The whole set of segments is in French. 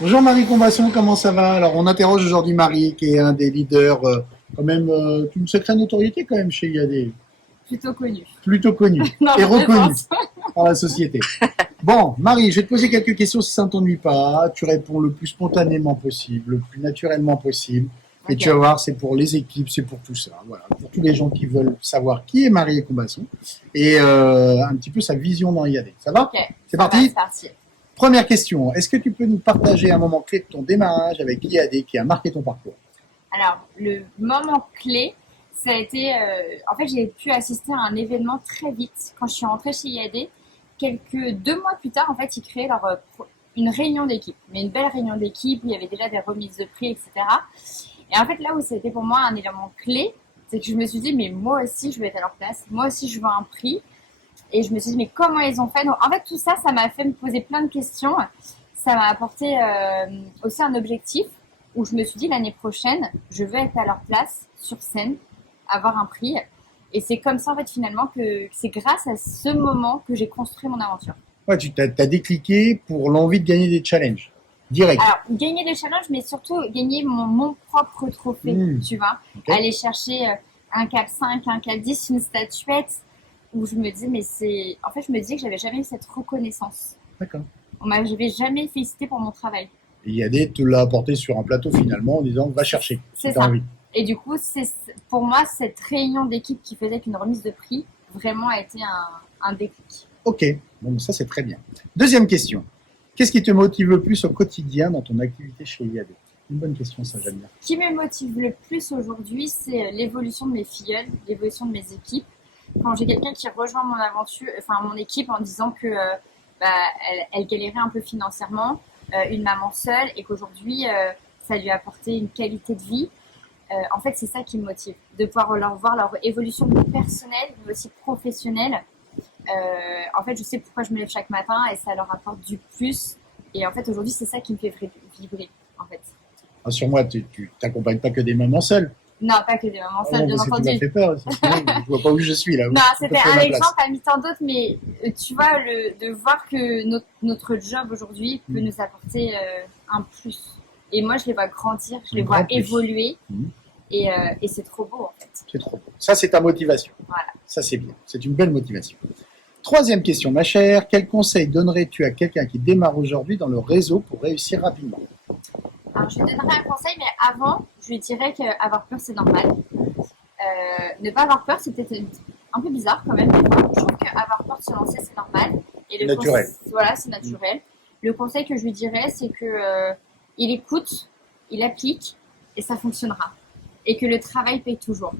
Bonjour Marie Combasson, comment ça va? Alors on interroge aujourd'hui Marie, qui est un des leaders, quand même, une sacrée notoriété quand même chez IAD, Plutôt connu. plutôt connu Non, et je reconnu plaisante. par la société. Bon, Marie, je vais te poser quelques questions si ça ne t'ennuie pas. Tu réponds le plus spontanément possible, le plus naturellement possible. Et Ok, tu vas voir, c'est pour les équipes, c'est pour tout ça. Voilà, pour tous les gens qui veulent savoir qui est Marie Combasson et un petit peu sa vision dans IAD. Ça va? ok. C'est Ça va, parti? c'est parti. Première question, est-ce que tu peux nous partager un moment clé de ton démarrage avec IAD qui a marqué ton parcours? Alors, le moment clé, ça a été... en fait, j'ai pu assister à un événement très vite. Quand je suis rentrée chez IAD, 2 mois plus tard, en fait, ils créaient une réunion d'équipe. Mais une belle réunion d'équipe où il y avait déjà des remises de prix, etc. Et en fait, là où c'était pour moi un élément clé, c'est que je me suis dit, mais moi aussi, je veux être à leur place. Moi aussi, je veux un prix. Et je me suis dit, mais comment ils ont fait? Donc, en fait, tout ça, ça m'a fait me poser plein de questions. Ça m'a apporté aussi un objectif où je me suis dit, l'année prochaine, je veux être à leur place, sur scène, avoir un prix. Et c'est comme ça, en fait, finalement, que c'est grâce à ce moment que j'ai construit mon aventure. Ouais, tu t'as décliqué pour l'envie de gagner des challenges. Direct. Alors, gagner des challenges, mais surtout gagner mon propre trophée, tu vois. Ok. Aller chercher un cap 5, un cap 10, une statuette, où je me dis, mais c'est... En fait, je me disais que j'avais jamais eu cette reconnaissance. D'accord. On m'avait jamais félicité pour mon travail. Et IAD te l'a apporté sur un plateau finalement en disant va chercher si C'est tu as ça. envie. Et du coup, c'est pour moi, cette réunion d'équipe qui faisait qu'une remise de prix, vraiment a été un déclic. Ok, bon, ça c'est très bien. Deuxième question. Qu'est-ce qui te motive le plus au quotidien dans ton activité chez IAD? Une bonne question, ça, j'aime bien. Ce qui me motive le plus aujourd'hui, c'est l'évolution de mes filleuls, l'évolution de mes équipes. Quand j'ai quelqu'un qui rejoint mon aventure, enfin mon équipe en disant que bah, elle galérait un peu financièrement, une maman seule, et qu'aujourd'hui ça lui a apporté une qualité de vie. En fait, c'est ça qui me motive, de pouvoir leur voir leur évolution personnelle, mais aussi professionnelle. En fait, je sais pourquoi je me lève chaque matin et ça leur apporte du plus. Et en fait, aujourd'hui, c'est ça qui me fait vibrer, en fait. Rassure-moi, tu t'accompagnes pas que des mamans seules. Non, pas que des mamans Ah seules, non, bien parce que tu m'as entendu. fait peur. Je vois pas où je suis là. Non, Je peux c'était trouver un ma place. exemple parmi tant d'autres, mais tu vois, de voir que notre job aujourd'hui peut nous apporter un plus. Et moi, je les vois grandir, je les vois évoluer, et c'est trop beau, en fait. C'est trop beau. Ça, c'est ta motivation. Voilà. Ça, c'est bien. C'est une belle motivation. Troisième question, ma chère. Quel conseil donnerais-tu à quelqu'un qui démarre aujourd'hui dans le réseau pour réussir rapidement? Alors, je lui donnerai un conseil, mais avant, je lui dirais qu'avoir peur, c'est normal. Ne pas avoir peur, c'est peut-être un peu bizarre quand même. Je trouve qu'avoir peur de se lancer, c'est normal. Et Naturel. Voilà, c'est naturel. Le conseil que je lui dirais, c'est que il écoute, il applique, et ça fonctionnera. Et que le travail paye toujours.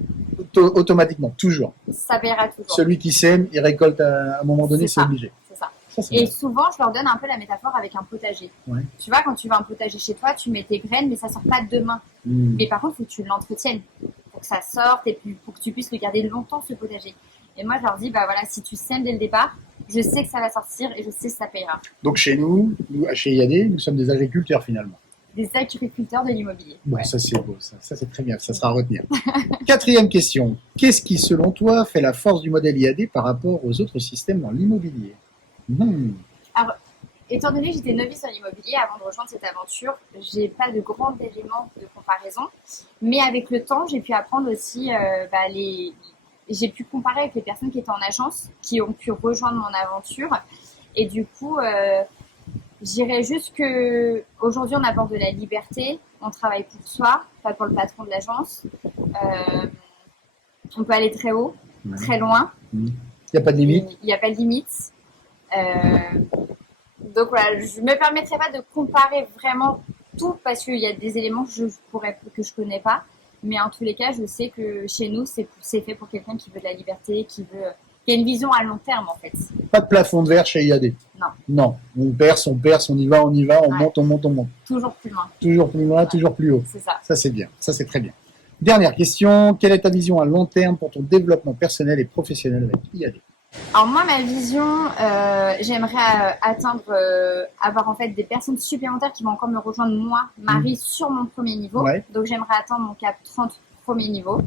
Automatiquement, toujours. Ça paiera toujours. Celui qui sème, il récolte à un moment donné, c'est obligé. C'est ça. Ça, c'est Et bien. souvent, je leur donne un peu la métaphore avec un potager. Ouais. Tu vois, quand tu vas un potager chez toi, tu mets tes graines, mais ça sort pas demain. Mais par contre, il faut que tu l'entretiennes pour que ça sorte et puis pour que tu puisses le garder longtemps, ce potager. Et moi, je leur dis, bah voilà, si tu sèmes dès le départ, je sais que ça va sortir et je sais que ça payera. Donc chez nous, chez IAD, nous sommes des agriculteurs finalement. Des agriculteurs de l'immobilier. Bon, Ouais. ça c'est beau, ça c'est très bien, ça sera à retenir. Quatrième question, qu'est-ce qui selon toi fait la force du modèle IAD par rapport aux autres systèmes dans l'immobilier? Alors, étant donné que j'étais novice dans l'immobilier avant de rejoindre cette aventure, j'ai pas de grands éléments de comparaison, mais avec le temps, j'ai pu apprendre aussi j'ai pu comparer avec les personnes qui étaient en agence, qui ont pu rejoindre mon aventure, et du coup, je dirais juste que aujourd'hui, on apporte de la liberté, on travaille pour soi, pas pour le patron de l'agence. On peut aller très haut, très loin. Il n'y a pas de limite. Il n'y a pas de limite. Donc voilà, je ne me permettrai pas de comparer vraiment tout parce qu'il y a des éléments que je ne connais pas. Mais en tous les cas, je sais que chez nous, c'est fait pour quelqu'un qui veut de la liberté, qui a une vision à long terme en fait. Pas de plafond de verre chez IAD. Non. Non, on perce, on y va, on monte, on monte, on monte. Toujours plus loin. Toujours plus loin, toujours plus haut. C'est ça. Ça c'est bien, ça c'est très bien. Dernière question, quelle est ta vision à long terme pour ton développement personnel et professionnel avec IAD? Alors moi, ma vision, j'aimerais avoir en fait des personnes supplémentaires qui vont encore me rejoindre moi, Marie, sur mon premier niveau. Ouais. Donc j'aimerais atteindre mon cap 30 premier niveau.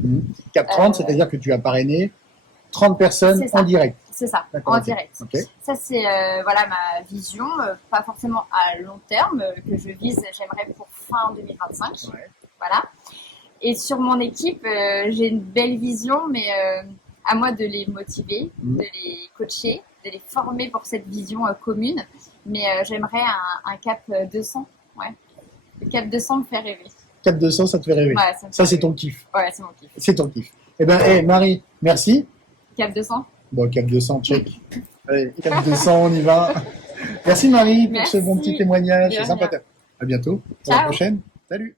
Cap 30, c'est-à-dire que tu as parrainé 30 personnes en direct. C'est ça, D'accord, en ok. direct. Ok. Ça, c'est voilà ma vision, pas forcément à long terme, que je vise, j'aimerais pour fin 2025. Ouais. Voilà. Et sur mon équipe, j'ai une belle vision, mais à moi de les motiver, de les coacher, de les former pour cette vision commune. Mais j'aimerais un cap 200. Ouais. Le cap 200 me fait rêver. Cap 200, ça te fait rêver. Ouais, ça me Ça, fait c'est rêver. ton kiff. Ouais, c'est mon kiff. C'est ton kiff. Eh ben, hey, Marie, merci. Cap 200. Bon, cap 200, check. Allez, cap 200, on y va. Merci Marie pour ce bon Merci. petit témoignage. De C'est rien. sympathique. À bientôt. À la Ciao. prochaine. Salut.